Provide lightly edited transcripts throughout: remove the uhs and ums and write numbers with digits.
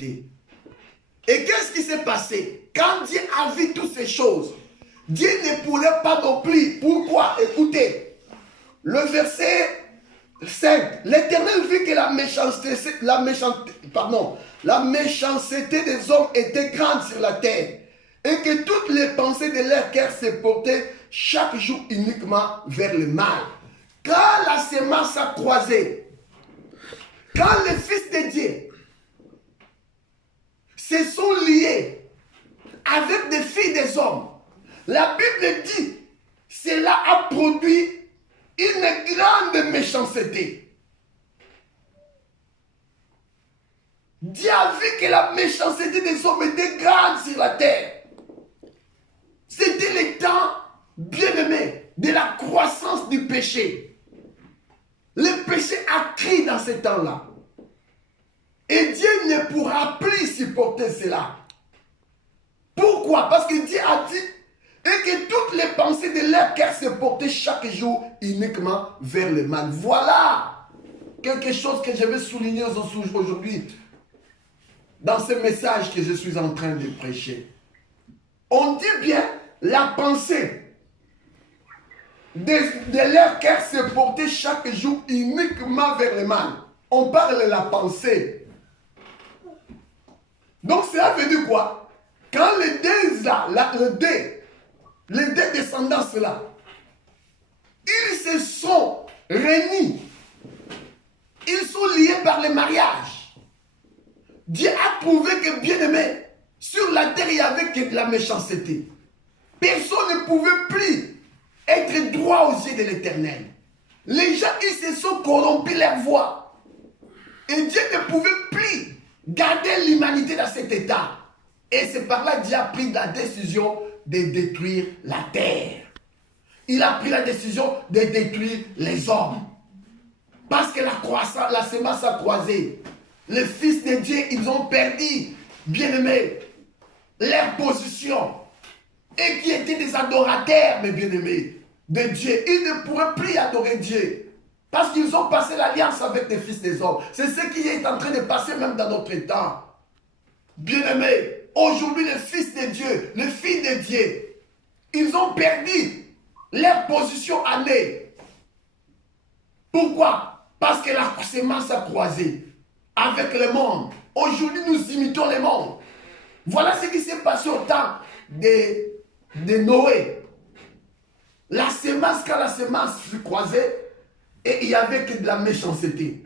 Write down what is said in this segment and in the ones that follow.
Et qu'est-ce qui s'est passé? Quand Dieu a vu toutes ces choses, Dieu ne pourrait pas non plus. Pourquoi? Écoutez, le verset 5. L'Éternel vit que la méchanceté des hommes était grande sur la terre, et que toutes les pensées de leur cœur se portaient chaque jour uniquement vers le mal. Quand la semence a croisé, quand les fils de Dieu se sont liés avec des filles des hommes, la Bible dit, cela a produit une grande méchanceté. Dieu a vu que la méchanceté des hommes était grande sur la terre. C'était le temps, bien-aimé, de la croissance du péché. Le péché a crié dans ce temps-là. Et Dieu ne pourra plus supporter cela. Pourquoi? Parce que Dieu a dit et que toutes les pensées de leur cœur se portaient chaque jour uniquement vers le mal. Voilà quelque chose que je vais souligner aujourd'hui dans ce message que je suis en train de prêcher. On dit bien la pensée de leur cœur se portait chaque jour uniquement vers le mal. On parle de la pensée. Donc cela veut dire quoi? Quand les deux descendants là, ils se sont réunis. Ils sont liés par le mariage. Dieu a prouvé que, bien aimé, sur la terre, il n'y avait que de la méchanceté. Personne ne pouvait plus être droit aux yeux de l'Éternel. Les gens, ils se sont corrompus leur voix. Et Dieu ne pouvait plus garder l'humanité dans cet état. Et c'est par là que Dieu a pris la décision de détruire la terre. Il a pris la décision de détruire les hommes. Parce que la semence a croisé. Les fils de Dieu, ils ont perdu, bien aimés, leur position. Et qui étaient des adorateurs, mes bien-aimés, de Dieu. Ils ne pourraient plus adorer Dieu. Parce qu'ils ont passé l'alliance avec les fils des hommes. C'est ce qui est en train de passer même dans notre temps. Bien-aimés, aujourd'hui les fils de Dieu, les filles de Dieu, ils ont perdu leur position année. Pourquoi? Parce que la semence a croisé avec le monde. Aujourd'hui, nous imitons le monde. Voilà ce qui s'est passé au temps de Noé. La semence, quand la semence fut croisée, et il n'y avait que de la méchanceté.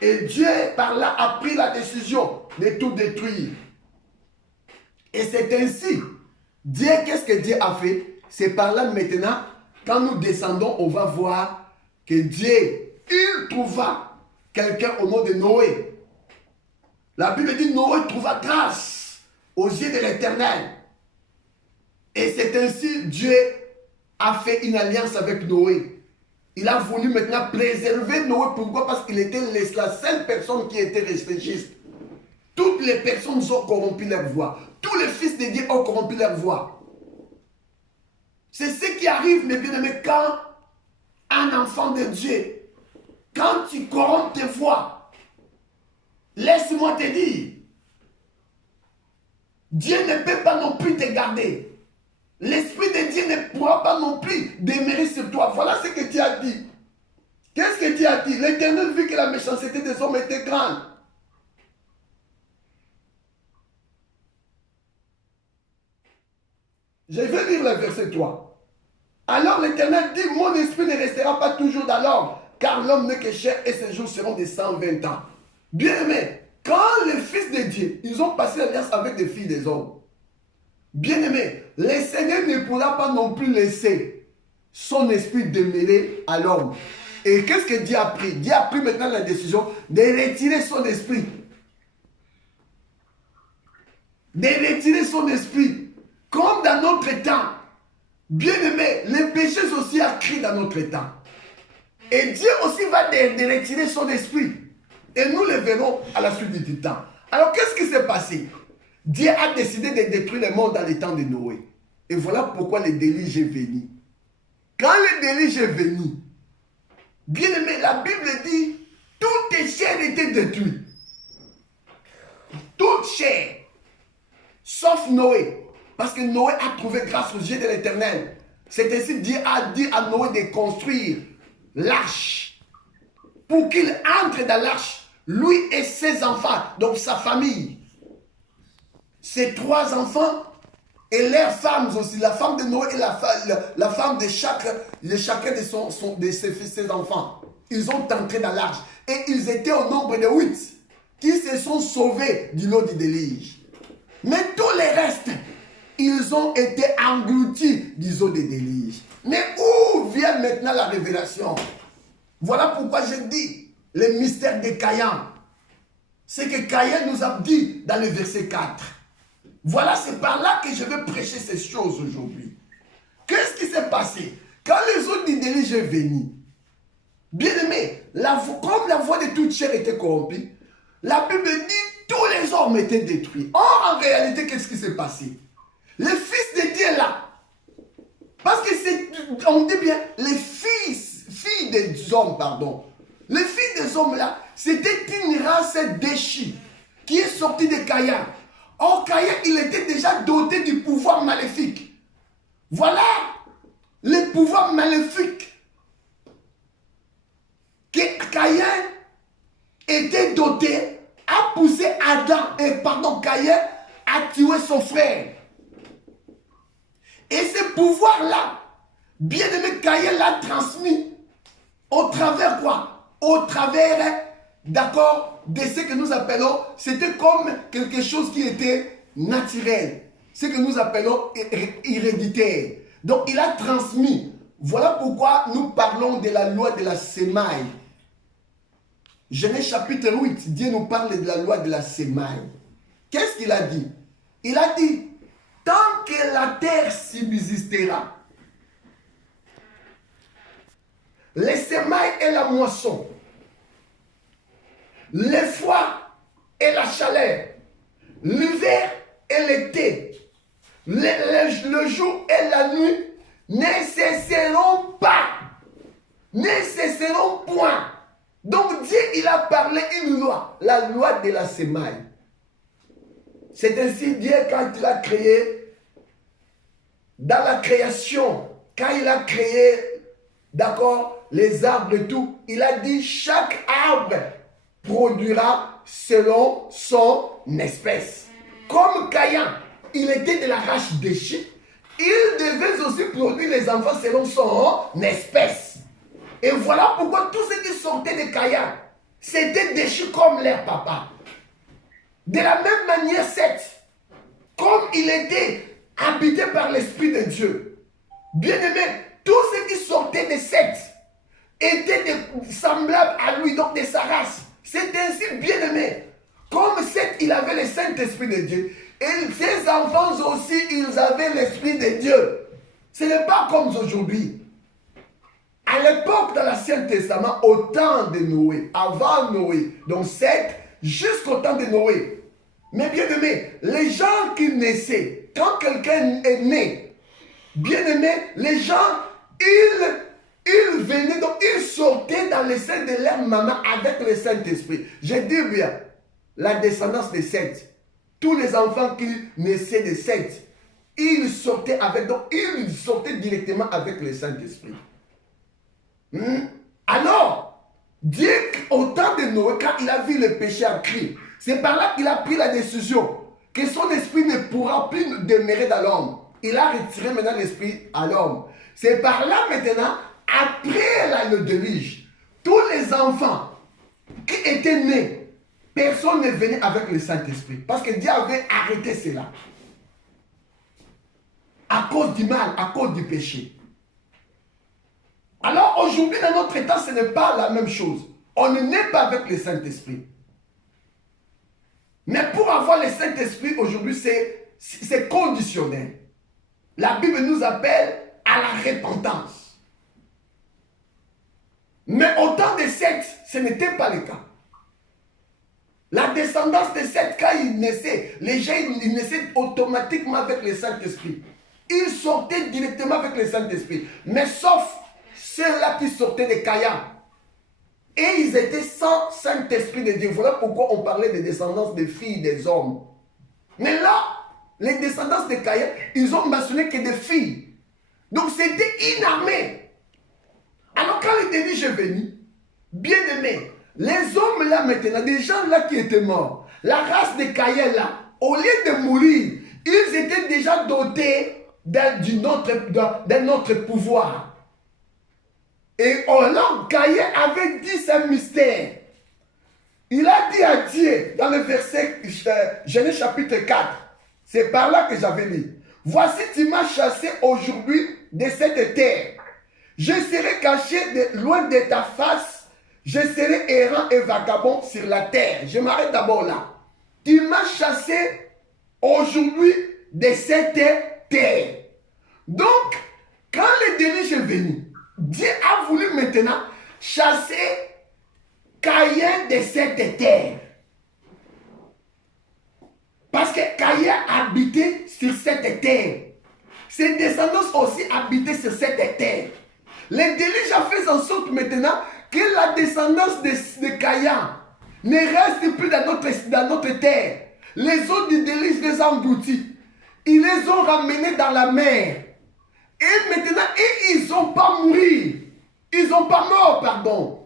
Et Dieu, par là, a pris la décision de tout détruire. Et c'est ainsi. Dieu, qu'est-ce que Dieu a fait? C'est par là maintenant, quand nous descendons, on va voir que Dieu, il trouva quelqu'un au nom de Noé. La Bible dit Noé trouva grâce aux yeux de l'Éternel. Et c'est ainsi Dieu a fait une alliance avec Noé. Il a voulu maintenant préserver Noé. Pourquoi? Parce qu'il était la seule personne qui était restée juste. Toutes les personnes ont corrompu leur voix. Tous les fils de Dieu ont corrompu leur voix. C'est ce qui arrive, mes bien-aimés, quand un enfant de Dieu, quand tu corromps tes voix, laisse-moi te dire, Dieu ne peut pas non plus te garder. L'Esprit de Dieu ne pourra pas non plus demeurer sur toi. Voilà ce que Dieu a dit. Qu'est-ce que Dieu a dit? L'Éternel vit que la méchanceté des hommes était grande. Je vais lire le verset 3. Alors l'Éternel dit, mon esprit ne restera pas toujours dans l'homme, car l'homme n'est que chair et ses jours seront de 120 ans. Bien aimé, quand les fils de Dieu, ils ont passé l'alliance avec des filles des hommes, bien aimé, le Seigneur ne pourra pas non plus laisser son esprit demeurer à l'homme. Et qu'est-ce que Dieu a pris? Dieu a pris maintenant la décision de retirer son esprit. De retirer son esprit. Comme dans notre temps. Bien aimé, les péchés aussi a crié dans notre temps. Et Dieu aussi va de retirer son esprit. Et nous le verrons à la suite du temps. Alors qu'est-ce qui s'est passé? Dieu a décidé de détruire le monde dans les temps de Noé. Et voilà pourquoi le déluge est venu. Quand le déluge est venu, bien aimé, la Bible dit, toutes les chair étaient détruites. Toutes chair. Sauf Noé. Parce que Noé a trouvé grâce aux yeux de l'Éternel. C'est ainsi Dieu a dit à Noé de construire l'arche. Pour qu'il entre dans l'arche, lui et ses enfants, donc sa famille. Ses 3 enfants et leurs femmes aussi. La femme de Noé et la femme de chacun de ses enfants. Ils ont entré dans l'arche. Et ils étaient au nombre de 8 qui se sont sauvés du lot du déluge. Mais tous les restes, ils ont été engloutis du lot des déluge. Mais où vient maintenant la révélation? Voilà pourquoi je dis le mystère de Caïn. C'est que Caïn nous a dit dans le verset 4. Voilà, c'est par là que je veux prêcher ces choses aujourd'hui. Qu'est-ce qui s'est passé? Quand les eaux du déluge sont venues, bien aimé, comme la voix de toute chair était corrompue, la Bible dit tous les hommes étaient détruits. Or, en réalité, qu'est-ce qui s'est passé? Le Fils de Dieu là, parce que c'est, on dit bien, les filles des hommes, pardon. Les filles des hommes là, c'était une race déchue qui est sortie de Caïn. Or, Caïn, il était déjà doté du pouvoir maléfique. Voilà le pouvoir maléfique que Caïn était doté, a poussé Caïn a tué son frère. Et ce pouvoir-là, bien aimé, Caïn l'a transmis au travers quoi? Au travers, d'accord, de ce que nous appelons, c'était comme quelque chose qui était naturel. Ce que nous appelons héréditaire. Donc il a transmis. Voilà pourquoi nous parlons de la loi de la semaille. Genèse chapitre 8, Dieu nous parle de la loi de la semaille. Qu'est-ce qu'il a dit? Il a dit, tant que la terre subsistera, les semailles et la moisson, les froids et la chaleur, l'hiver et l'été, le jour et la nuit ne cesseront pas, ne cesseront point. Donc Dieu, il a parlé une loi, la loi de la semaille. C'est ainsi Dieu, quand il a créé, dans la création, quand il a créé, d'accord, les arbres et tout, il a dit chaque arbre produira selon son espèce. Comme Caïn, il était de la race déchue, il devait aussi produire les enfants selon son espèce. Et voilà pourquoi tous ceux qui sortaient de Caïn, c'était déchus comme leur papa. De la même manière, Seth, comme il était habité par l'Esprit de Dieu, bien aimé, tous ceux qui sortaient de Seth étaient semblables à lui, donc de sa race. C'est ainsi, bien aimé. Comme Seth, il avait le Saint-Esprit de Dieu, et ses enfants aussi, ils avaient l'Esprit de Dieu. Ce n'est pas comme aujourd'hui. À l'époque, dans l'Ancien Testament, au temps de Noé, avant Noé, donc Seth, jusqu'au temps de Noé. Mais bien aimé, les gens qui naissaient, quand quelqu'un est né, bien aimé, les gens, ils venaient, donc ils sortaient dans le sein de leur maman avec le Saint-Esprit. Je dis bien, la descendance de Seth, tous les enfants qui naissaient de Seth, ils sortaient avec, donc ils sortaient directement avec le Saint-Esprit. Alors, Dieu, au temps de Noé, quand il a vu le péché accru, c'est par là qu'il a pris la décision que son esprit ne pourra plus demeurer dans l'homme. Il a retiré maintenant l'esprit à l'homme. C'est par là maintenant, après le déluge, tous les enfants qui étaient nés, personne ne venait avec le Saint-Esprit. Parce que Dieu avait arrêté cela. À cause du mal, à cause du péché. Alors aujourd'hui, dans notre état, ce n'est pas la même chose. On ne naît pas avec le Saint-Esprit. Mais pour avoir le Saint-Esprit, aujourd'hui, c'est conditionnel. La Bible nous appelle à la repentance. Mais au temps de Seth, ce n'était pas le cas. La descendance de Seth, quand ils naissaient, les gens ils naissaient automatiquement avec le Saint-Esprit. Ils sortaient directement avec le Saint-Esprit. Mais sauf ceux-là qui sortaient de Caïn. Et ils étaient sans Saint-Esprit de Dieu. Voilà pourquoi on parlait des descendances des filles des hommes. Mais là, les descendants de Caïn, ils ont mentionné que des filles. Donc c'était une armée. Alors quand le déluge est venu, bien aimé, les hommes là maintenant, des gens là qui étaient morts, la race de Caïn là, au lieu de mourir, ils étaient déjà dotés d'un autre pouvoir. Et alors Caïn avait dit ce mystère. Il a dit à Dieu, dans le verset Genèse chapitre 4, c'est par là que j'avais lu. Voici, tu m'as chassé aujourd'hui de cette terre. Je serai caché loin de ta face. Je serai errant et vagabond sur la terre. Je m'arrête d'abord là. Tu m'as chassé aujourd'hui de cette terre. Donc, quand le déluge est venu, Dieu a voulu maintenant chasser Caïn de cette terre. Parce que Caïn habitait sur cette terre. Ses descendants aussi habitaient sur cette terre. Le déluge a fait en sorte maintenant que la descendance de Caïn ne reste plus dans notre terre. Les eaux du déluge les ont engloutis. Ils les ont ramenés dans la mer. Et maintenant, ils n'ont pas mouru. Ils n'ont pas mort, pardon.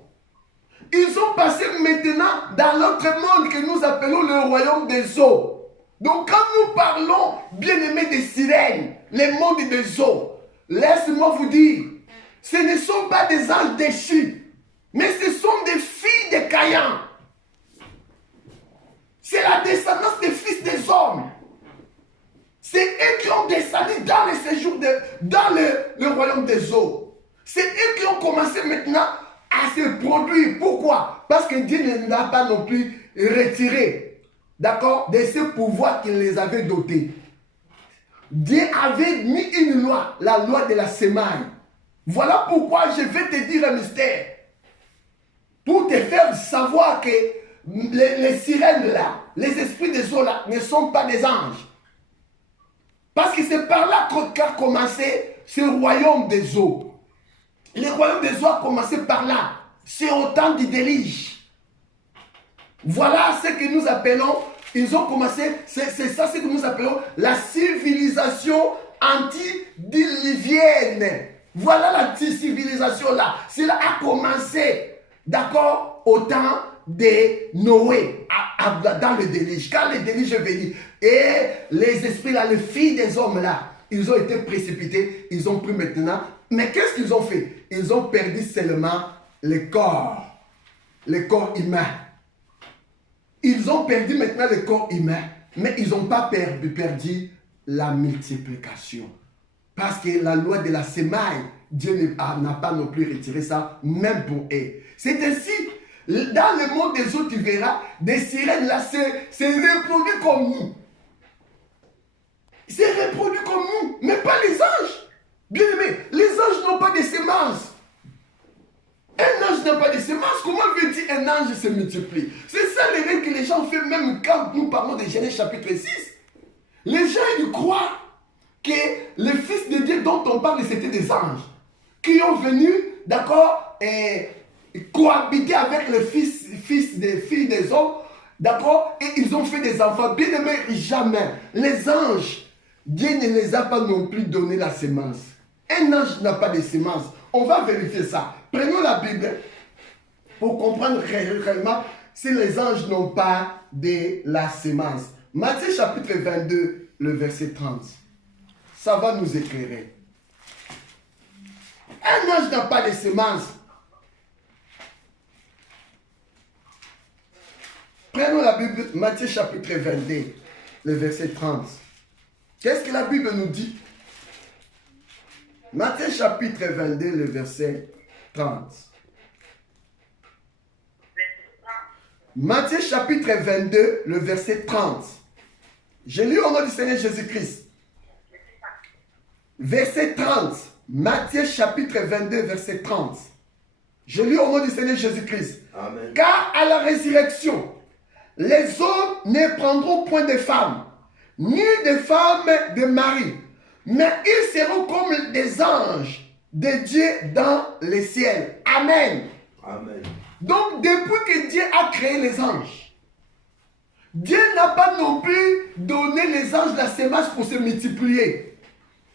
Ils ont passé maintenant dans l'autre monde que nous appelons le royaume des eaux. Donc quand nous parlons, bien-aimés, des sirènes, les mondes des eaux, laisse-moi vous dire, ce ne sont pas des anges déchus, mais ce sont des filles de Caïn. C'est la descendance des fils des hommes. C'est eux qui ont descendu dans le séjour, dans le royaume des eaux. C'est eux qui ont commencé maintenant à se produire. Pourquoi? Parce que Dieu ne l'a pas non plus retiré, d'accord, de ce pouvoir qu'il les avait dotés. Dieu avait mis une loi, la loi de la semaille. Voilà pourquoi je vais te dire un mystère. Pour te faire savoir que les sirènes là, les esprits des eaux là, ne sont pas des anges. Parce que c'est par là qu'a commencé ce royaume des eaux. Le royaume des eaux a commencé par là. C'est au temps du déluge. Voilà ce que nous appelons, ils ont commencé, c'est ça ce que nous appelons la civilisation antidiluvienne. Voilà la civilisation là. Cela a commencé, d'accord, au temps de Noé, dans le déluge. Quand le déluge est venu, et les esprits là, les filles des hommes là, ils ont été précipités, ils ont pris maintenant. Mais qu'est-ce qu'ils ont fait? Ils ont perdu seulement le corps humain. Ils ont perdu maintenant le corps humain, mais ils n'ont pas perdu la multiplication. Parce que la loi de la semaille, Dieu n'a pas non plus retiré ça, même pour eux. C'est ainsi, dans le monde des eaux, tu verras, des sirènes là, c'est reproduit comme nous. C'est reproduit comme nous, mais pas les anges. Bien aimé, les anges n'ont pas de semences. Un ange n'a pas de semences. Comment veut-il un ange se multiplie? C'est ça les règles que les gens font même quand nous parlons de Genèse chapitre 6. Les gens ils croient que les fils de Dieu dont on parle, c'était des anges qui ont venu, d'accord, cohabiter avec les fils des filles des hommes, d'accord, et ils ont fait des enfants. Bien aimés, jamais. Les anges, Dieu ne les a pas non plus donné la semence. Un ange n'a pas de semence. On va vérifier ça. Prenons la Bible pour comprendre réellement si les anges n'ont pas de la semence. Matthieu chapitre 22, le verset 30. Ça va nous éclairer. Un ange n'a pas de semence. Prenons la Bible, Matthieu chapitre 22, le verset 30. Qu'est-ce que la Bible nous dit? Matthieu chapitre 22, le verset 30. Matthieu chapitre 22, le verset 30. Je lis au nom du Seigneur Jésus-Christ. Verset 30. Matthieu chapitre 22, verset 30. Je lis au nom du Seigneur Jésus-Christ. Amen. Car à la résurrection, les hommes ne prendront point de femmes, ni de femmes de mari, mais ils seront comme des anges de Dieu dans les ciels. Amen. Amen. Donc, depuis que Dieu a créé les anges, Dieu n'a pas non plus donné envoyé les anges la sémence pour se multiplier.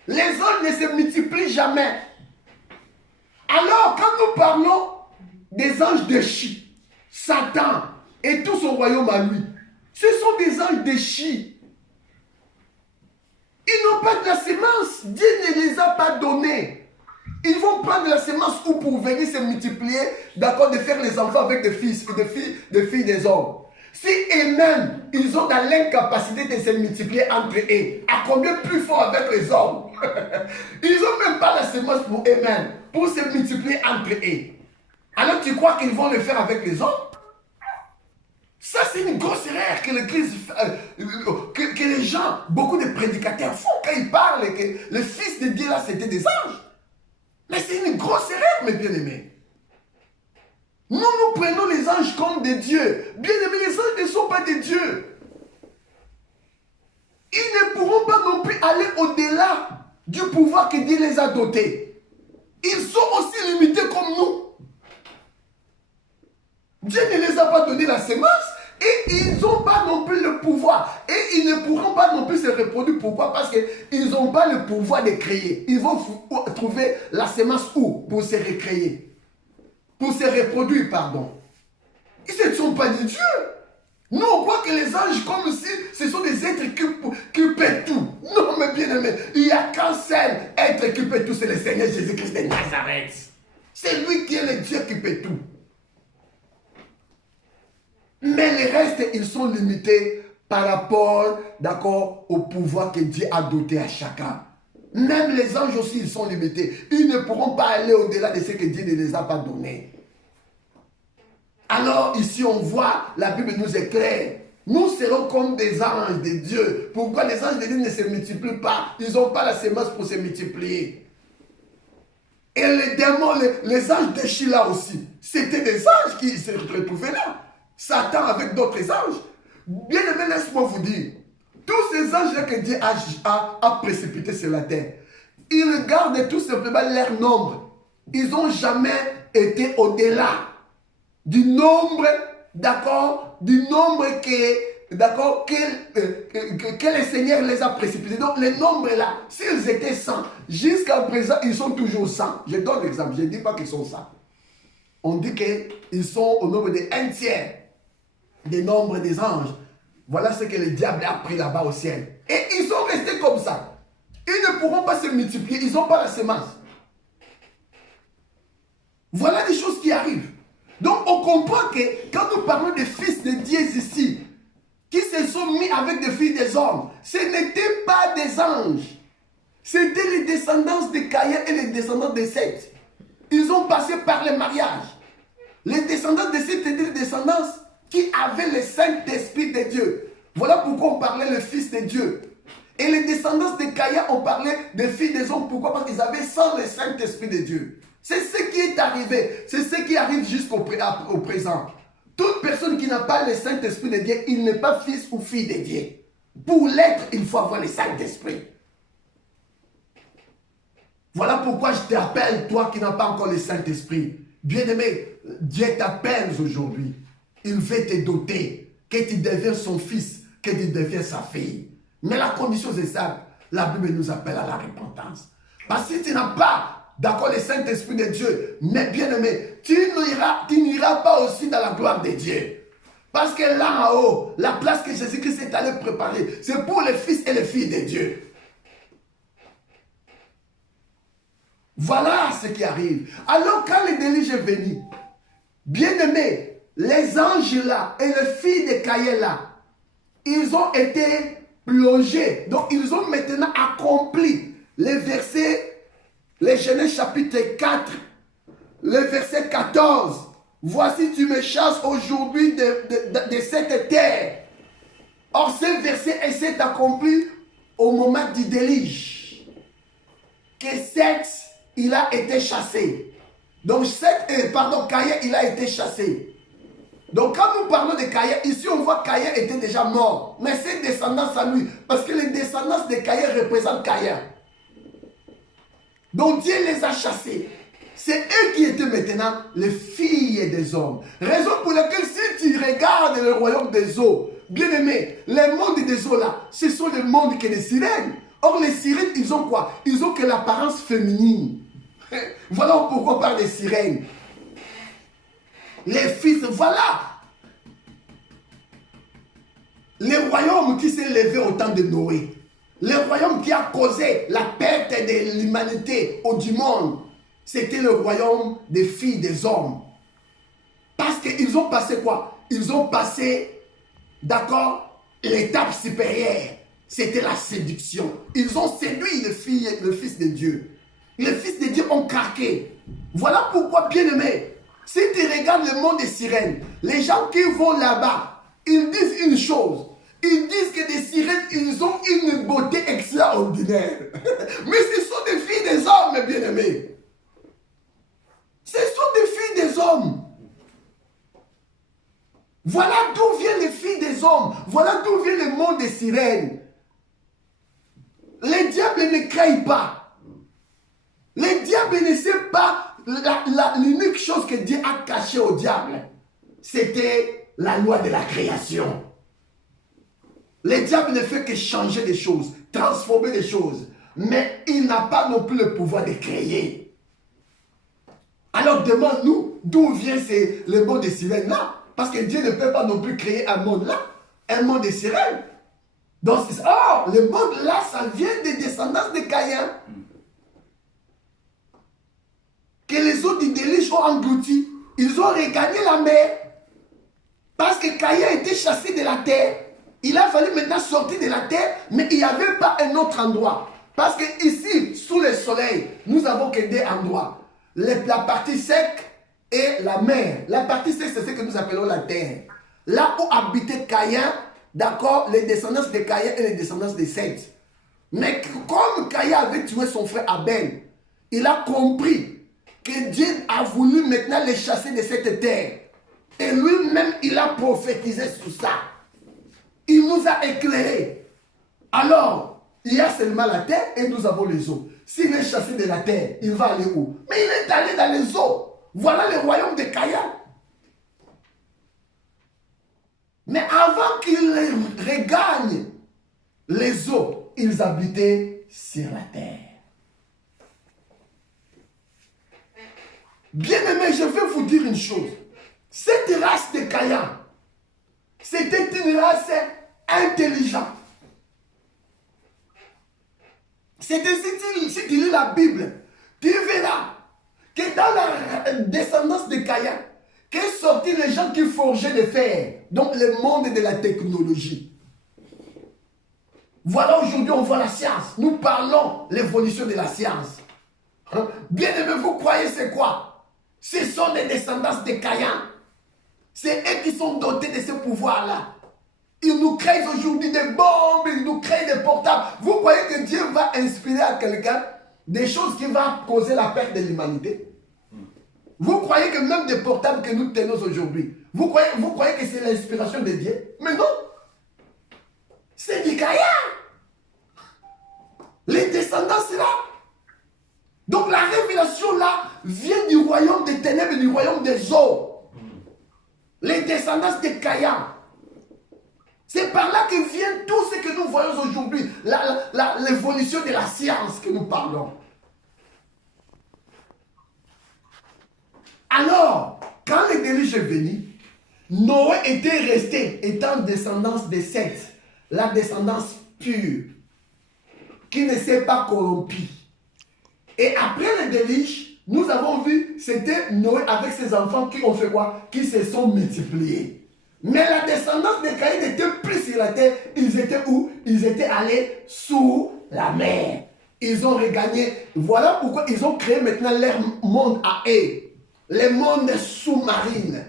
Les anges ne se multiplient jamais. Alors, quand nous parlons des anges déchus, Satan et tout son royaume à lui, ce sont des anges déchus. Ils n'ont pas de la sémence. Dieu ne les a pas donnés. Ils vont prendre la sémence ou pour venir se multiplier, d'accord, de faire les enfants avec des fils et des filles des hommes. Si eux-mêmes, ils ont dans l'incapacité de se multiplier entre eux, à combien plus fort avec les hommes? Ils n'ont même pas la sémence pour eux-mêmes, pour se multiplier entre eux. Alors tu crois qu'ils vont le faire avec les hommes? Ça, c'est une grosse erreur que l'Église, que les gens, beaucoup de prédicateurs font quand ils parlent que le Fils de Dieu là, c'était des anges. Mais c'est une grosse erreur, mes bien-aimés. Nous prenons les anges comme des dieux. Bien-aimés, les anges ne sont pas des dieux. Ils ne pourront pas non plus aller au-delà du pouvoir que Dieu les a dotés. Ils sont aussi limités comme nous. Dieu ne les a pas donné la sémence et ils n'ont pas non plus le pouvoir. Et ils ne pourront pas non plus se reproduire. Pourquoi? Parce qu'ils n'ont pas le pouvoir de créer. Ils vont trouver la sémence où? Pour se recréer. Pour se reproduire, pardon. Ils ne sont pas des dieux. Nous, on croit que les anges, comme si ce sont des êtres qui paient tout. Non, mais bien aimé, il n'y a qu'un seul être qui paie tout, c'est le Seigneur Jésus-Christ de Nazareth. C'est lui qui est le Dieu qui paie tout. Mais les restes, ils sont limités par rapport, d'accord, au pouvoir que Dieu a doté à chacun. Même les anges aussi, ils sont limités. Ils ne pourront pas aller au-delà de ce que Dieu ne les a pas donnés. Alors, ici, on voit, la Bible nous éclaire. Nous serons comme des anges de Dieu. Pourquoi les anges de Dieu ne se multiplient pas? Ils n'ont pas la sémence pour se multiplier. Et les démons, les anges déchus là aussi, c'était des anges qui se retrouvaient là. Satan avec d'autres anges. Bien aimé, laisse-moi vous dire, tous ces anges-là que Dieu a précipités sur la terre, ils regardent tout simplement leur nombre. Ils n'ont jamais été au-delà du nombre, d'accord, du nombre d'accord, que le Seigneur les a précipités. Donc, les nombres là, s'ils étaient 100, jusqu'à présent, ils sont toujours 100. Je donne l'exemple, je ne dis pas qu'ils sont 100. On dit qu'ils sont au nombre de 1/3 des nombres des anges. Voilà ce que le diable a pris là-bas au ciel. Et ils sont restés comme ça. Ils ne pourront pas se multiplier, ils n'ont pas la sémence. Voilà des choses qui arrivent. Donc on comprend que quand nous parlons des fils de Dieu ici, qui se sont mis avec des filles des hommes, ce n'étaient pas des anges. C'était les descendants de Caïn et les descendants de Seth. Ils ont passé par le mariage. Les descendants de Seth étaient des descendants qui avaient le Saint-Esprit de Dieu. Voilà pourquoi on parlait le Fils de Dieu. Et les descendants de Caïn, on parlait des filles des hommes. Pourquoi? Parce qu'ils avaient sans le Saint-Esprit de Dieu. C'est ce qui est arrivé. C'est ce qui arrive jusqu'au présent. Toute personne qui n'a pas le Saint-Esprit de Dieu, il n'est pas fils ou fille de Dieu. Pour l'être, il faut avoir le Saint-Esprit. Voilà pourquoi je t'appelle, toi qui n'as pas encore le Saint-Esprit. Bien-aimé, Dieu t'appelle aujourd'hui. Il veut te doter, que tu deviens son fils, que tu deviens sa fille. Mais la condition c'est ça. La Bible nous appelle à la repentance. Parce que si tu n'as pas, d'accord, le Saint-Esprit de Dieu, mais bien-aimé, tu n'iras pas aussi dans la gloire de Dieu. Parce que là en haut, la place que Jésus-Christ est allé préparer, c'est pour les fils et les filles de Dieu. Voilà ce qui arrive. Alors quand le déluge est venu, bien-aimé, les anges là et les filles de Caïn là, ils ont été plongés. Donc ils ont maintenant accompli les versets, les Genèse chapitre 4, le verset 14. Voici tu me chasses aujourd'hui de cette terre. Or ce verset s'est accompli au moment du déluge. Que Seth, il a été chassé. Donc Caïn, il a été chassé. Donc quand nous parlons de Caïn, ici on voit Caïn était déjà mort. Mais ses descendants à lui, parce que les descendants de Caïn représentent Caïn. Donc Dieu les a chassés. C'est eux qui étaient maintenant les filles des hommes. Raison pour laquelle si tu regardes le royaume des eaux, bien aimé, les mondes des eaux là, ce sont les mondes que les sirènes. Or les sirènes, ils ont quoi? Ils ont que l'apparence féminine. Voilà pourquoi on parle des sirènes. Les fils, voilà. Le royaume qui s'est levé au temps de Noé. Le royaume qui a causé la perte de l'humanité ou du monde. C'était le royaume des filles des hommes. Parce qu'ils ont passé quoi? Ils ont passé, d'accord, l'étape supérieure. C'était la séduction. Ils ont séduit le fils de Dieu. Les fils de Dieu ont craqué. Voilà pourquoi, bien aimé, si tu regardes le monde des sirènes, les gens qui vont là-bas, ils disent une chose. Ils disent que des sirènes, ils ont une beauté extraordinaire. Mais ce sont des filles des hommes, mes bien-aimés. Ce sont des filles des hommes. Voilà d'où viennent les filles des hommes. Voilà d'où vient le monde des sirènes. Les diables ne créent pas. Les diables ne savent pas. L'unique chose que Dieu a cachée au diable, c'était la loi de la création. Le diable ne fait que changer des choses, transformer des choses. Mais il n'a pas non plus le pouvoir de créer. Alors demande-nous d'où vient le monde des sirènes là. Parce que Dieu ne peut pas non plus créer un monde là. Un monde des sirènes. Donc, le monde là, ça vient des descendants de Caïn. Que les eaux du déluge ont englouti. Ils ont regagné la mer. Parce que Caïn a été chassé de la terre. Il a fallu maintenant sortir de la terre, mais il n'y avait pas un autre endroit. Parce que ici, sous le soleil, nous avons que deux endroits. La partie sec et la mer. La partie sec, c'est ce que nous appelons la terre. Là où habitait Caïn, d'accord, les descendants de Caïn et les descendants de Seth. Mais comme Caïn avait tué son frère Abel, il a compris que Dieu a voulu maintenant les chasser de cette terre. Et lui-même, il a prophétisé sur ça. Il nous a éclairés. Alors, il y a seulement la terre et nous avons les eaux. S'il est chassé de la terre, il va aller où? Mais il est allé dans les eaux. Voilà le royaume de Caïn. Mais avant qu'ils regagnent les eaux, ils habitaient sur la terre. Bien-aimés, je vais vous dire une chose. Cette race de Caïn, c'était une race intelligente. C'était, si tu lis la Bible, tu verras que dans la descendance de Caïn, qu'est sorti les gens qui forgeaient le fer, donc le monde de la technologie. Voilà, aujourd'hui on voit la science. Nous parlons de l'évolution de la science. Hein? Bien aimé, vous croyez c'est quoi? Ce sont les descendants de Caïn. C'est eux qui sont dotés de ce pouvoir-là. Ils nous créent aujourd'hui des bombes, ils nous créent des portables. Vous croyez que Dieu va inspirer à quelqu'un des choses qui vont causer la perte de l'humanité? Vous croyez que même des portables que nous tenons aujourd'hui, vous croyez que c'est l'inspiration de Dieu? Mais non. C'est du Caïn. Les descendants, c'est là. Donc la révélation là vient du royaume des ténèbres et du royaume des eaux. Les descendants de Caïn. C'est par là que vient tout ce que nous voyons aujourd'hui, l'évolution de la science que nous parlons. Alors, quand le déluge est venu, Noé était resté étant descendance de Seth, la descendance pure, qui ne s'est pas corrompue. Et après le déluge, nous avons vu, c'était Noé avec ses enfants qui ont fait quoi? Qui se sont multipliés. Mais la descendance de Caïn n'était plus sur la terre. Ils étaient où? Ils étaient allés sous la mer. Ils ont regagné. Voilà pourquoi ils ont créé maintenant leur monde à eux. Le monde sous-marin.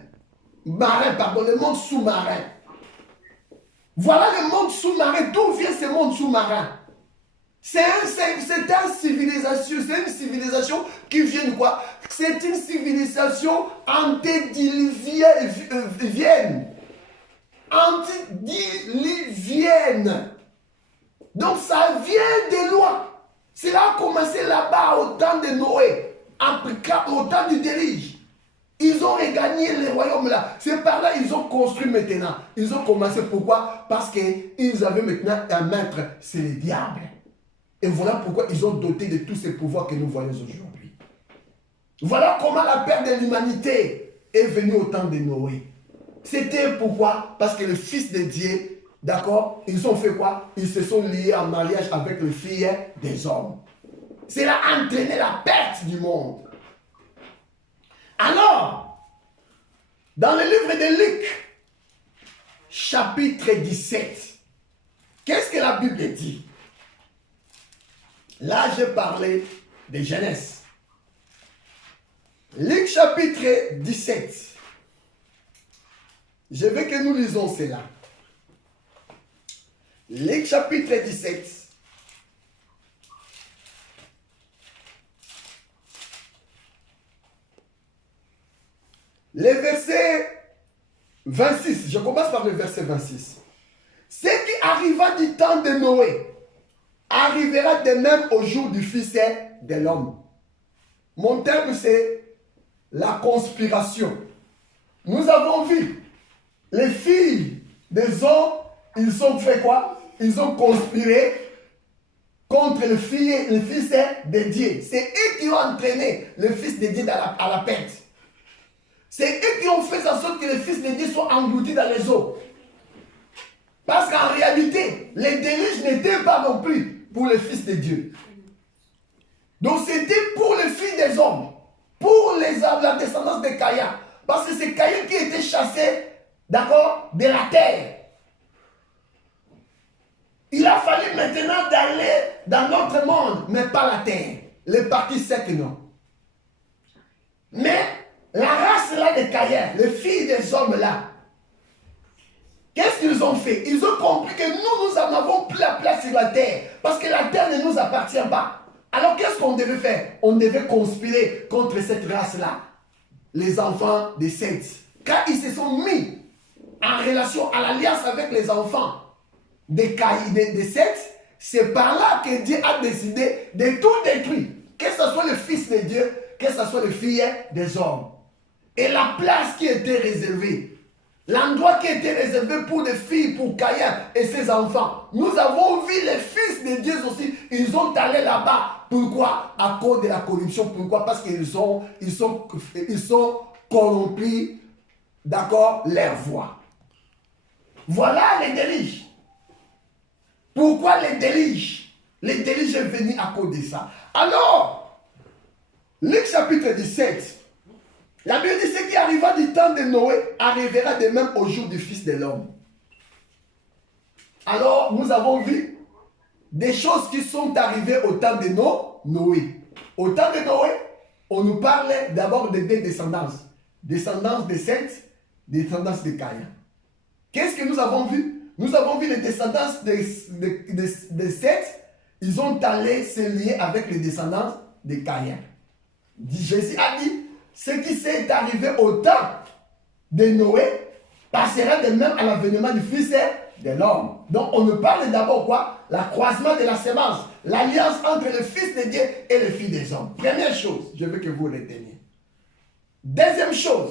Le monde sous-marin. Voilà le monde sous-marin. D'où vient ce monde sous-marin? C'est une civilisation qui vient de quoi? C'est une civilisation antédiluvienne. Antédiluvienne. Donc ça vient de loin. Cela a commencé là-bas au temps de Noé. au temps du déluge. Ils ont regagné les royaumes là. C'est par là qu'ils ont construit maintenant. Ils ont commencé. Pourquoi? Parce qu'ils avaient maintenant un maître, c'est le diable. Et voilà pourquoi ils ont doté de tous ces pouvoirs que nous voyons aujourd'hui. Voilà comment la perte de l'humanité est venue au temps de Noé. C'était pourquoi? Parce que le Fils de Dieu, d'accord, ils ont fait quoi? Ils se sont liés en mariage avec les filles des hommes. Cela a entraîné la perte du monde. Alors, dans le livre de Luc, chapitre 17, qu'est-ce que la Bible dit? Là, j'ai parlé de Genèse. Luc chapitre 17. Je veux que nous lisons cela. Luc chapitre 17. Le verset 26. Je commence par le verset 26. Ce qui arriva du temps de Noé arrivera de même au jour du Fils de l'homme. Mon terme, c'est la conspiration. Nous avons vu les filles des hommes, ils ont fait quoi? Ils ont conspiré contre le Fils de Dieu. C'est eux qui ont entraîné le Fils de Dieu à la perte. C'est eux qui ont fait en sorte que le Fils de Dieu soit englouti dans les eaux. Parce qu'en réalité, les déluge n'étaient pas non plus pour le Fils de Dieu. Donc c'était pour les filles des hommes, pour la descendance de Caïn. Parce que c'est Caïn qui était chassé, d'accord, de la terre. Il a fallu maintenant d'aller dans notre monde, mais pas la terre. Les parties secs, non. Mais la race là de Caïn, les filles des hommes là, qu'est-ce qu'ils ont fait? Ils ont compris que nous n'avons plus la place sur la terre. Parce que la terre ne nous appartient pas. Alors qu'est-ce qu'on devait faire? On devait conspirer contre cette race-là. Les enfants de Seth. Car ils se sont mis en relation, à l'alliance avec les enfants de Seth. C'est par là que Dieu a décidé de tout détruire. Que ce soit le Fils de Dieu, que ce soit les filles des hommes. Et la place qui était réservée, l'endroit qui était réservé pour les filles, pour Caïn et ses enfants. Nous avons vu les fils de Dieu aussi, ils sont allés là-bas. Pourquoi? À cause de la corruption. Pourquoi? Parce qu'ils sont corrompus, d'accord, leur voix. Voilà les déluges. Pourquoi les déluges? Les déluges sont venus à cause de ça. Alors, Luc chapitre 17, la Bible dit ce qui arriva du temps de Noé arrivera de même au jour du Fils de l'homme. Alors, nous avons vu des choses qui sont arrivées au temps de Noé. Au temps de Noé, on nous parlait d'abord de deux descendances. Descendance de Seth, descendance de Caïn. Qu'est-ce que nous avons vu? Nous avons vu les descendances de Seth, ils ont allé se lier avec les descendances de Caïn. Jésus a dit, ce qui s'est arrivé au temps de Noé passera de même à l'avènement du Fils de l'homme. Donc on nous parle d'abord quoi? La croisement de la sémence, l'alliance entre le Fils de Dieu et le Fils des hommes. Première chose, je veux que vous reteniez. Deuxième chose,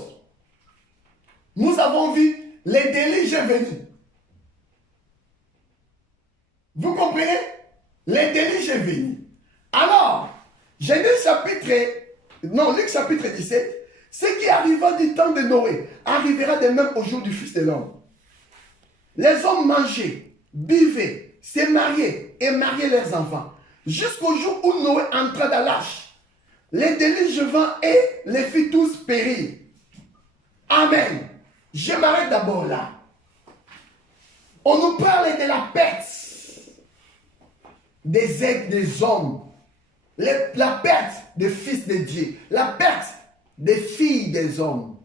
nous avons vu les déluges venus. Vous comprenez? Les déluges venus. Alors, Luc chapitre 17, ce qui arriva du temps de Noé arrivera de même au jour du Fils de l'homme. Les hommes mangeaient, buvaient, se mariaient et mariaient leurs enfants. Jusqu'au jour où Noé entra dans l'arche. Les déluges vinrent et les fit tous périr. Amen. Je m'arrête d'abord là. On nous parle de la perte des êtres des hommes. La perte des fils de Dieu. La perte des filles des hommes.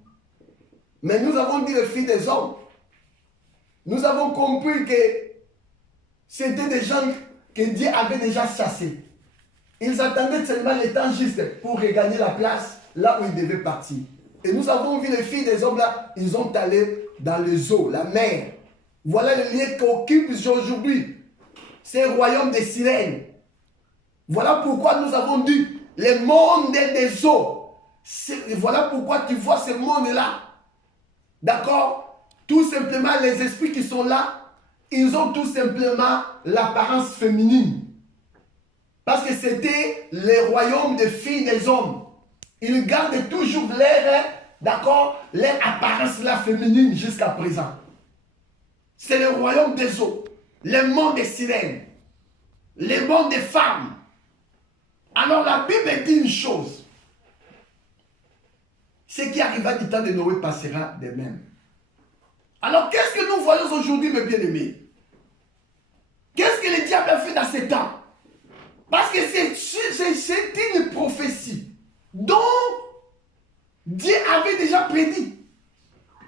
Mais nous avons dit les filles des hommes. Nous avons compris que c'était des gens que Dieu avait déjà chassés. Ils attendaient seulement le temps juste pour regagner la place là où ils devaient partir. Et nous avons vu les filles des hommes là, ils ont allé dans les eaux, la mer. Voilà le lieu qu'occupe aujourd'hui. C'est le royaume des sirènes. Voilà pourquoi nous avons dit, le monde des eaux. Voilà pourquoi tu vois ce monde-là. D'accord? Tout simplement, les esprits qui sont là, ils ont tout simplement l'apparence féminine. Parce que c'était les royaumes des filles des hommes. Ils gardent toujours leur, d'accord, leur apparence là féminine jusqu'à présent. C'est le royaume des eaux, le monde des sirènes, le monde des femmes. Alors la Bible dit une chose. Ce qui arriva du temps de Noé passera de même. Alors qu'est-ce que nous voyons aujourd'hui, mes bien-aimés? Qu'est-ce que le diable a fait dans ces temps? Parce que c'est une prophétie dont Dieu avait déjà prédit,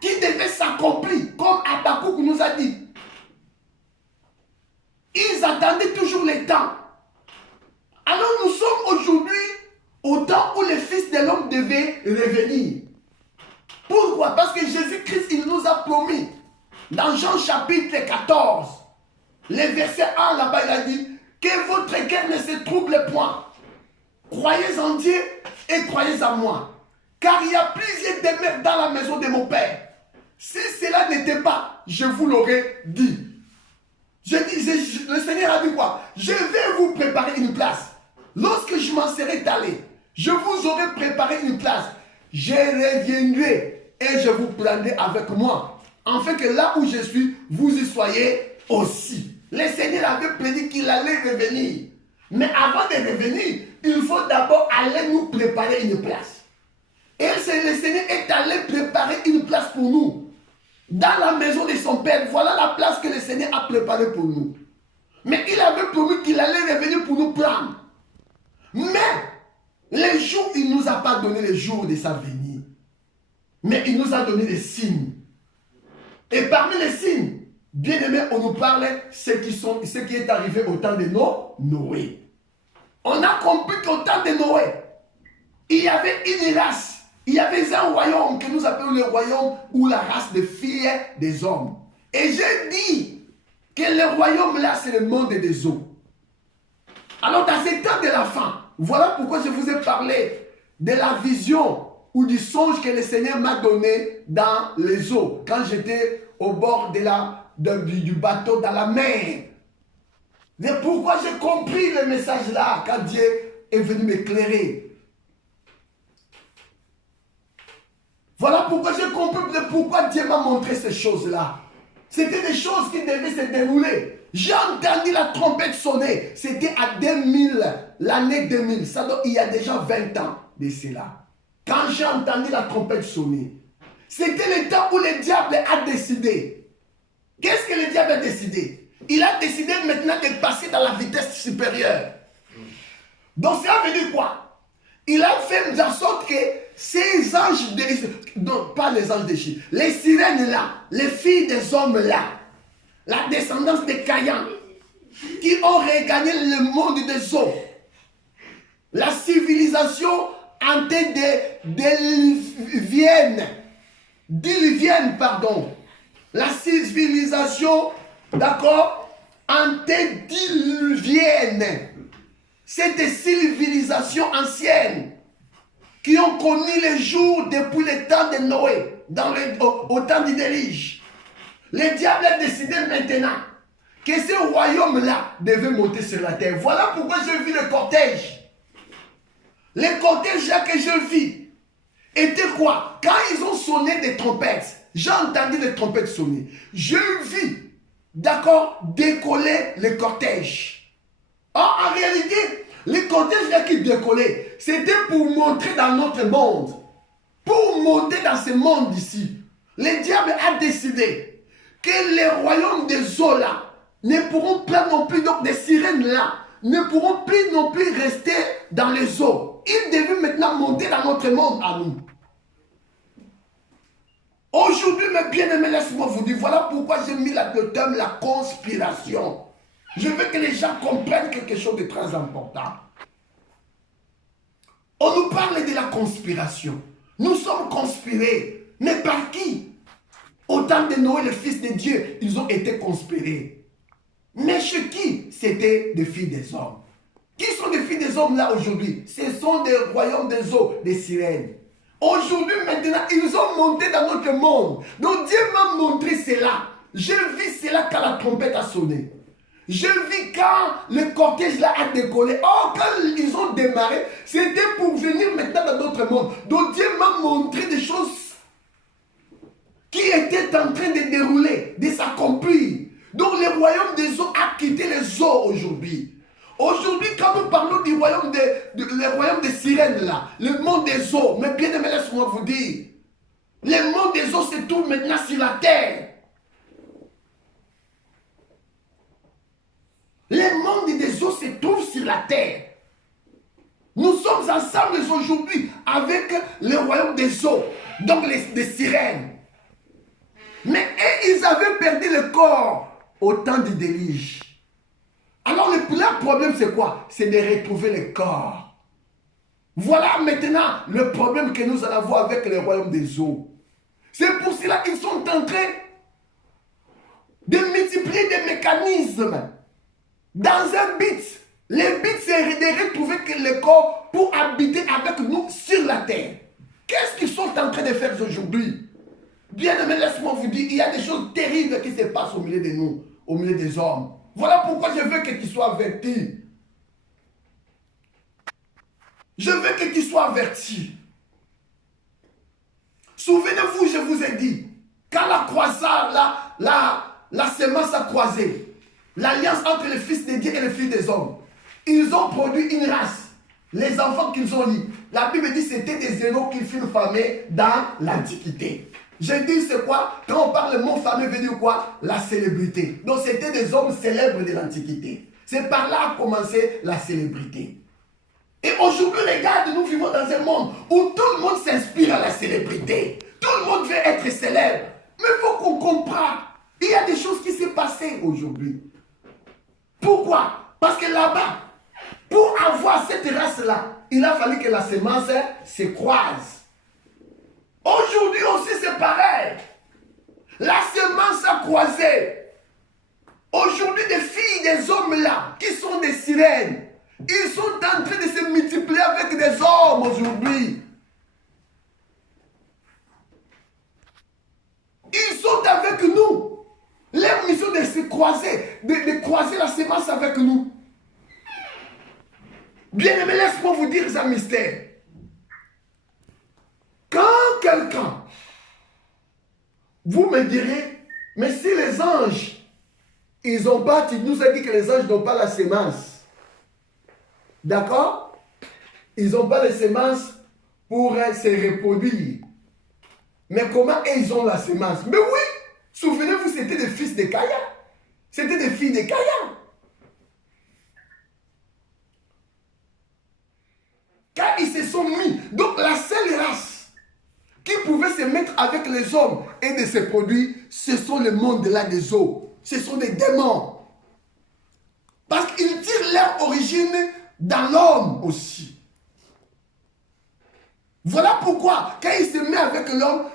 qui devait s'accomplir, comme Habakkuk nous a dit. Ils attendaient toujours le temps. Alors nous sommes aujourd'hui au temps où le Fils de l'homme devait revenir. Pourquoi? Parce que Jésus-Christ, il nous a promis, dans Jean chapitre 14, le verset 1 là-bas, il a dit, que votre cœur ne se trouble point. Croyez en Dieu et croyez en moi. Car il y a plusieurs demeures dans la maison de mon Père. Si cela n'était pas, je vous l'aurais dit. Le Seigneur a dit quoi? Je vais vous préparer une place. Lorsque je m'en serai allé, je vous aurai préparé une place. Je reviendrai et je vous prendrai avec moi. Afin que là où je suis, vous y soyez aussi. Le Seigneur avait prédit qu'il allait revenir. Mais avant de revenir, il faut d'abord aller nous préparer une place. Et le Seigneur est allé préparer une place pour nous. Dans la maison de son Père, voilà la place que le Seigneur a préparée pour nous. Mais il avait promis qu'il allait revenir pour nous prendre. Mais, les jours, il ne nous a pas donné les jours de sa venue. Mais il nous a donné des signes. Et parmi les signes, bien aimé, on nous parle ce qui est arrivé au temps de Noé. On a compris qu'au temps de Noé, il y avait une race. Il y avait un royaume que nous appelons le royaume ou la race des filles des hommes. Et j'ai dit que le royaume là, c'est le monde des eaux. Alors dans ce temps de la fin, voilà pourquoi je vous ai parlé de la vision ou du songe que le Seigneur m'a donné dans les eaux. Quand j'étais au bord du bateau dans la mer. C'est pourquoi j'ai compris le message là quand Dieu est venu m'éclairer. Voilà pourquoi j'ai compris pourquoi Dieu m'a montré ces choses-là. C'était des choses qui devaient se dérouler. J'ai entendu la trompette sonner. C'était à 2000, l'année 2000. Ça doit, il y a déjà 20 ans de cela. Quand j'ai entendu la trompette sonner, c'était le temps où le diable a décidé. Qu'est-ce que le diable a décidé? Il a décidé maintenant de passer dans la vitesse supérieure. Donc ça veut dire quoi? Il a fait en sorte que ces anges, non pas les anges déchus, les sirènes là, les filles des hommes là, la descendance de Caïn, qui ont regagné le monde des eaux, la civilisation diluvienne, pardon, la civilisation, d'accord, antédiluvienne. Cette civilisation ancienne qui ont connu les jours depuis le temps de Noé, au temps du déluge. Le diable a décidé maintenant que ce royaume-là devait monter sur la terre. Voilà pourquoi je vis le cortège. Le cortège là que je vis était quoi? Quand ils ont sonné des trompettes, j'ai entendu les trompettes sonner. Je vis, d'accord, décoller le cortège. Or, en réalité, le cortège là qui décollait, c'était pour montrer dans notre monde, pour monter dans ce monde ici. Le diable a décidé que les royaumes des eaux là ne pourront pas non plus, donc des sirènes là, ne pourront plus non plus rester dans les eaux. Ils devaient maintenant monter dans notre monde à nous. Aujourd'hui, mes bien-aimés, laissez-moi vous dire, voilà pourquoi j'ai mis le terme la conspiration. Je veux que les gens comprennent quelque chose de très important. On nous parle de la conspiration. Nous sommes conspirés. Mais par qui? Au temps de Noé, le fils de Dieu, ils ont été conspirés. Mais chez qui? C'était des filles des hommes. Qui sont des filles des ces hommes-là aujourd'hui, ce sont des royaumes des eaux, des sirènes. Aujourd'hui, maintenant, ils ont monté dans notre monde. Donc Dieu m'a montré cela. Je vis cela quand la trompette a sonné. Je vis quand le cortège là a décollé. Oh, quand ils ont démarré, c'était pour venir maintenant dans notre monde. Donc Dieu m'a montré des choses qui étaient en train de dérouler, de s'accomplir. Donc le royaume des eaux a quitté les eaux aujourd'hui. Aujourd'hui, quand nous parlons du royaume le royaume des sirènes là, le monde des eaux, mais bien aimé, laisse-moi vous dire, le monde des eaux se trouve maintenant sur la terre. Le monde des eaux se trouve sur la terre. Nous sommes ensemble aujourd'hui avec le royaume des eaux, donc des sirènes. Mais ils avaient perdu le corps au temps du déluge. Alors le problème c'est quoi? C'est de retrouver le corps. Voilà maintenant le problème que nous allons avoir avec le royaume des eaux. C'est pour cela qu'ils sont en train de multiplier des mécanismes dans un but. Le but c'est de retrouver le corps pour habiter avec nous sur la terre. Qu'est-ce qu'ils sont en train de faire aujourd'hui? Bien aimé, laisse-moi vous dire, il y a des choses terribles qui se passent au milieu de nous, au milieu des hommes. Voilà pourquoi je veux que tu sois averti. Je veux que tu sois averti. Souvenez-vous, je vous ai dit, quand la croisade, la sémence a croisé, l'alliance entre les fils de Dieu et les fils des hommes, ils ont produit une race. Les enfants qu'ils ont eus, la Bible dit que c'était des héros qui furent famés dans l'Antiquité. Je dis c'est quoi? Quand on parle de mot fameux, veut dire quoi? La célébrité. Donc c'était des hommes célèbres de l'Antiquité. C'est par là a commencé la célébrité. Et aujourd'hui, regarde, nous vivons dans un monde où tout le monde s'inspire à la célébrité. Tout le monde veut être célèbre. Mais il faut qu'on comprenne. Il y a des choses qui s'est passées aujourd'hui. Pourquoi? Parce que là-bas, pour avoir cette race-là, il a fallu que la sémence se croise. Aujourd'hui aussi c'est pareil. La semence a croisé. Aujourd'hui des filles, des hommes là, qui sont des sirènes, ils sont en train de se multiplier avec des hommes aujourd'hui. Ils sont avec nous. Leur mission de se croiser, de croiser la semence avec nous. Bien aimé, laisse-moi vous dire un mystère. Quand quelqu'un, vous me direz, mais si les anges, ils ont pas, il nous a dit que les anges n'ont pas la sémence. D'accord? Ils n'ont pas les semences pour se reproduire. Mais comment ils ont la sémence? Mais oui, souvenez-vous, c'était des fils de Caïn. C'était des filles de Caïn. Car ils se sont mis. Donc la seule race qui pouvait se mettre avec les hommes et de se produire, ce sont le monde là des eaux. Ce sont des démons. Parce qu'ils tirent leur origine dans l'homme aussi. Voilà pourquoi, quand ils se mettent avec l'homme,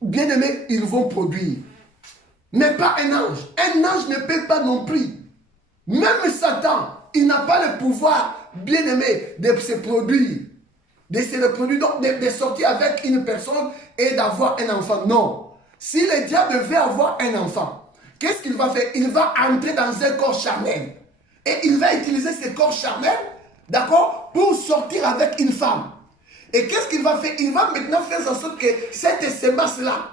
bien aimé, ils vont produire. Mais pas un ange. Un ange ne peut pas non plus. Même Satan, il n'a pas le pouvoir, bien aimé, de se produire. De se reproduire, donc de sortir avec une personne et d'avoir un enfant. Non. Si le diable veut avoir un enfant, qu'est-ce qu'il va faire? Il va entrer dans un corps charnel. Et il va utiliser ce corps charnel, d'accord, pour sortir avec une femme. Et qu'est-ce qu'il va faire? Il va maintenant faire en sorte que cette sémence-là,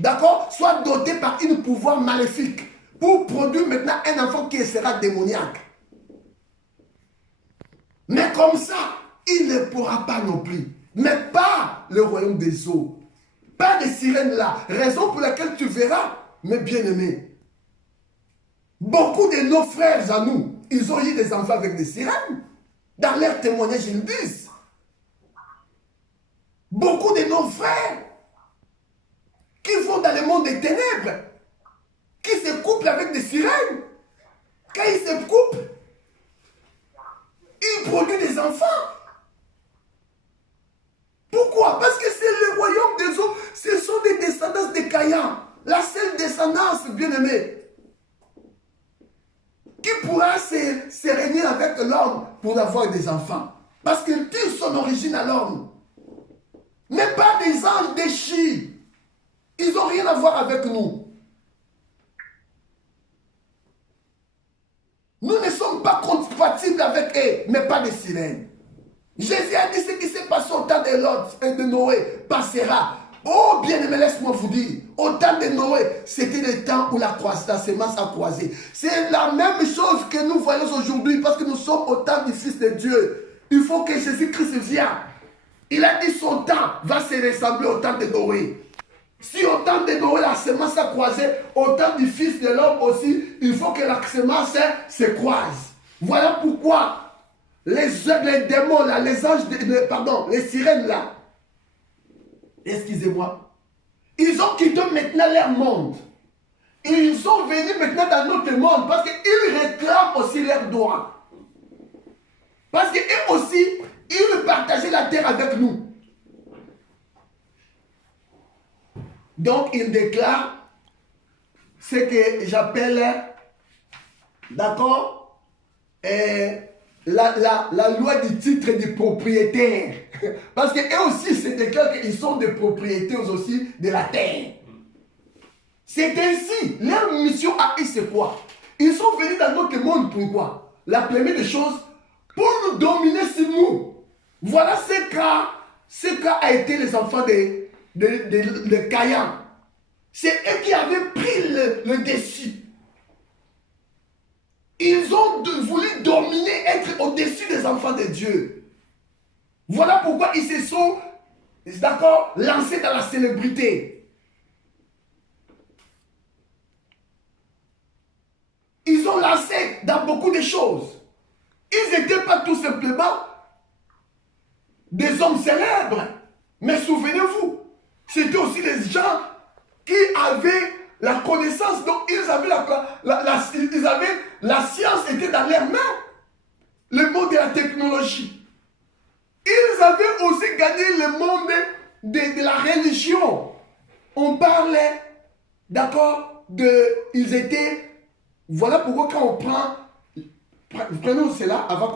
d'accord, soit dotée par un pouvoir maléfique pour produire maintenant un enfant qui sera démoniaque. Mais comme ça, il ne pourra pas non plus. Mais pas le royaume des eaux. Pas des sirènes là. Raison pour laquelle tu verras, mes bien-aimés, beaucoup de nos frères à nous, ils ont eu des enfants avec des sirènes. Dans leurs témoignages, ils disent. Beaucoup de nos frères qui vont dans le monde des ténèbres, qui se couplent avec des sirènes. Quand ils se couplent, ils produisent des enfants. Pourquoi? Parce que c'est le royaume des eaux. Ce sont des descendants de Caïn. La seule descendance, bien-aimée, qui pourra se réunir avec l'homme pour avoir des enfants. Parce qu'il tire son origine à l'homme. Mais pas des anges déchus. Ils n'ont rien à voir avec nous. Nous ne sommes pas compatibles avec eux, mais pas des sirènes. Jésus a dit ce qui s'est passé au temps de Lot et de Noé passera. Oh bien-aimé, laisse-moi vous dire, au temps de Noé, c'était le temps où la semence a croisé. C'est la même chose que nous voyons aujourd'hui parce que nous sommes au temps du Fils de Dieu. Il faut que Jésus-Christ vienne. Il a dit son temps va se ressembler au temps de Noé. Si au temps de Noé, la semence a croisé, au temps du Fils de l'homme aussi, il faut que la semence se croise. Voilà pourquoi les démons là, les anges, pardon, les sirènes là, excusez-moi, ils ont quitté maintenant leur monde. Ils sont venus maintenant dans notre monde parce qu'ils réclament aussi leurs droits. Parce qu'eux aussi, ils partageaient la terre avec nous. Donc, ils déclarent ce que j'appelle, d'accord, la loi du titre du propriétaire. Parce qu'eux aussi se déclarent qu'ils sont des propriétaires aussi de la terre. C'est ainsi. Leur mission à eux, c'est quoi? Ils sont venus dans notre monde, pourquoi? La première des choses, pour nous dominer sur nous. Voilà ce qu'a été les enfants de Caïn. C'est eux qui avaient pris le dessus. Ils ont voulu dominer, être au-dessus des enfants de Dieu. Voilà pourquoi ils se sont, d'accord, lancés dans la célébrité. Ils ont lancé dans beaucoup de choses. Ils n'étaient pas tout simplement des hommes célèbres. Mais souvenez-vous, c'était aussi les gens qui avaient la connaissance, donc ils avaient la science était dans leurs mains. Le monde de la technologie. Ils avaient aussi gagné le monde de la religion. On parlait, d'accord, ils étaient, voilà pourquoi quand on prend, prenons cela avant